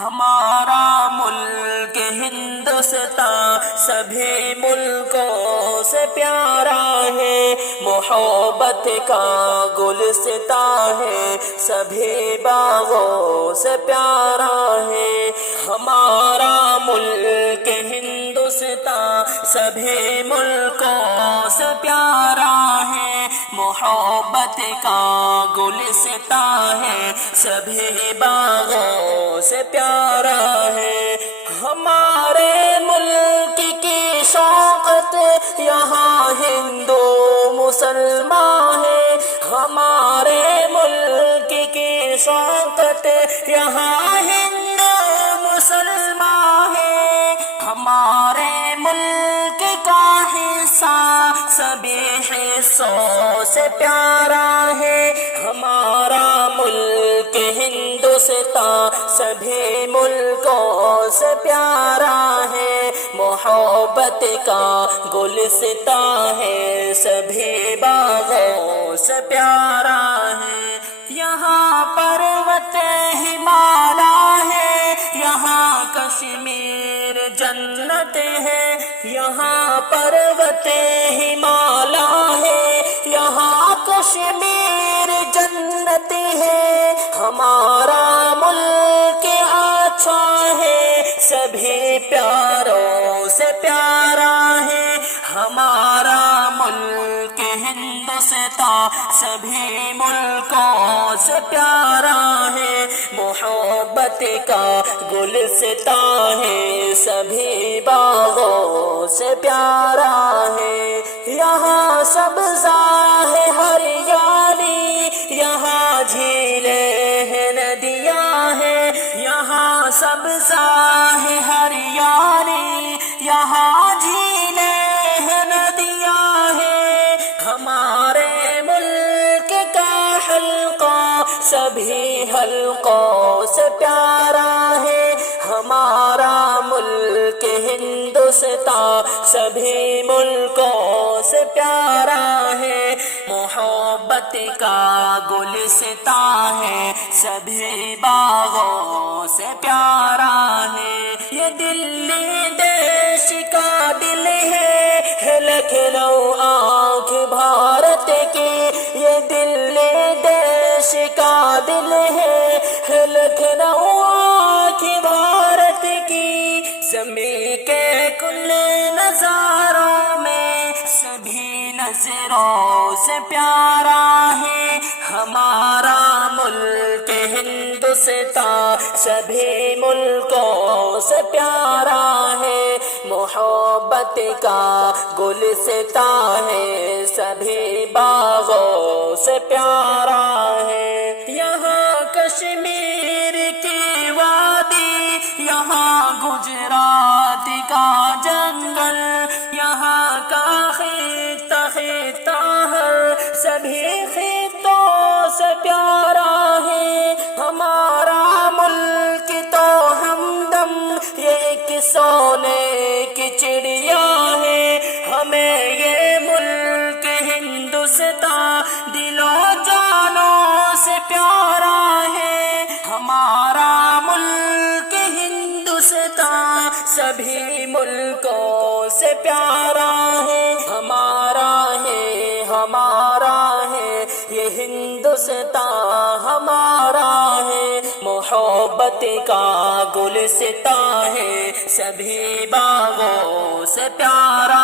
ہمارا ملک ہندوستان سبھی ملکوں سے پیارا ہے، محبت کا گلستان ہے، سبھی باغوں سے پیارا ہے۔ ہمارا ملک ہندوستان سبھی ملکوں سے پیارا ہے، محبت کا گلستان ہے، سبھی باغوں سے پیارا ہے۔ ہمارے ملک کی شوقت یہاں ہندو مسلمان ہے، ہمارے ملک کی شوقت یہاں ہندو مسلمان ہے۔ ہمارے ملک کا حصہ سبھی حصوں سے پیارا ہے، ہمارا ملک ہندوستان سبھی ملکوں سے پیارا ہے، محبت کا گلستان ہے، سبھی باغوں سے پیارا ہے۔ یہاں پروت ہمالیہ ہے، یہاں کشمیر جنت ہے، یہاں پروت ہمالیہ ہے، یہاں کشمیر جنت ہے۔ ہمارا ملک اچھا ہے، سبھی پیاروں سے پیارا ہے، ہمارا ملک ہندوستان سبھی ملکوں سے پیارا ہے، محبت کا گلستان ہے، سبھی باغوں سے پیارا ہے۔ یہاں سبزہ ہے ہریالی، یہاں جھیلیں ہیں ندیاں ہیں، یہاں سبزہ ہے ہریالی، یہاں جھیلیں ہیں ندیاں ہیں۔ ہمارے ملک کا حلقہ سبھی حلقوں سے پیارا ہے، ہمارا ملک ہندوستان سبھی ملکوں سے پیارا ہے، محبت کا گلستان ہے، سبھی باغوں سے پیارا ہے۔ یہ دلی دیش کا دل ہے، لکھنؤ آنکھ بھارت کی، یہ دلی دیش کا دل ہے، لکھنؤ آنکھ بھارت کی۔ زمین کے کل نظاروں میں سبھی نظروں سے پیارا ہے، ہمارا ملک ہندوستان سبھی ملکوں سے پیارا ہے، محبت کا گلستان ہے، سبھی باغوں سے پیارا ہے۔ یہاں کشمیر کی وادی، یہاں گجرات کا جنگل، یہاں کا خطہ خطہ ہے، سبھی خطوں سے پیارا ہے، ہمارا ملک تو ہمدم یہ ایک سونے کی چڑیا ہے، ہمیں یہ ملک ہندوستان دلوں جانوں سے پیارا ہے، ہمارا ملک ہندوستان سبھی ملکوں سے پیارا ہے، ہمارا ہے، ہمارا ہے، یہ ہندوستان ہمارا ہے، محبت کا گلستان ہے، سبھی باغوں سے پیارا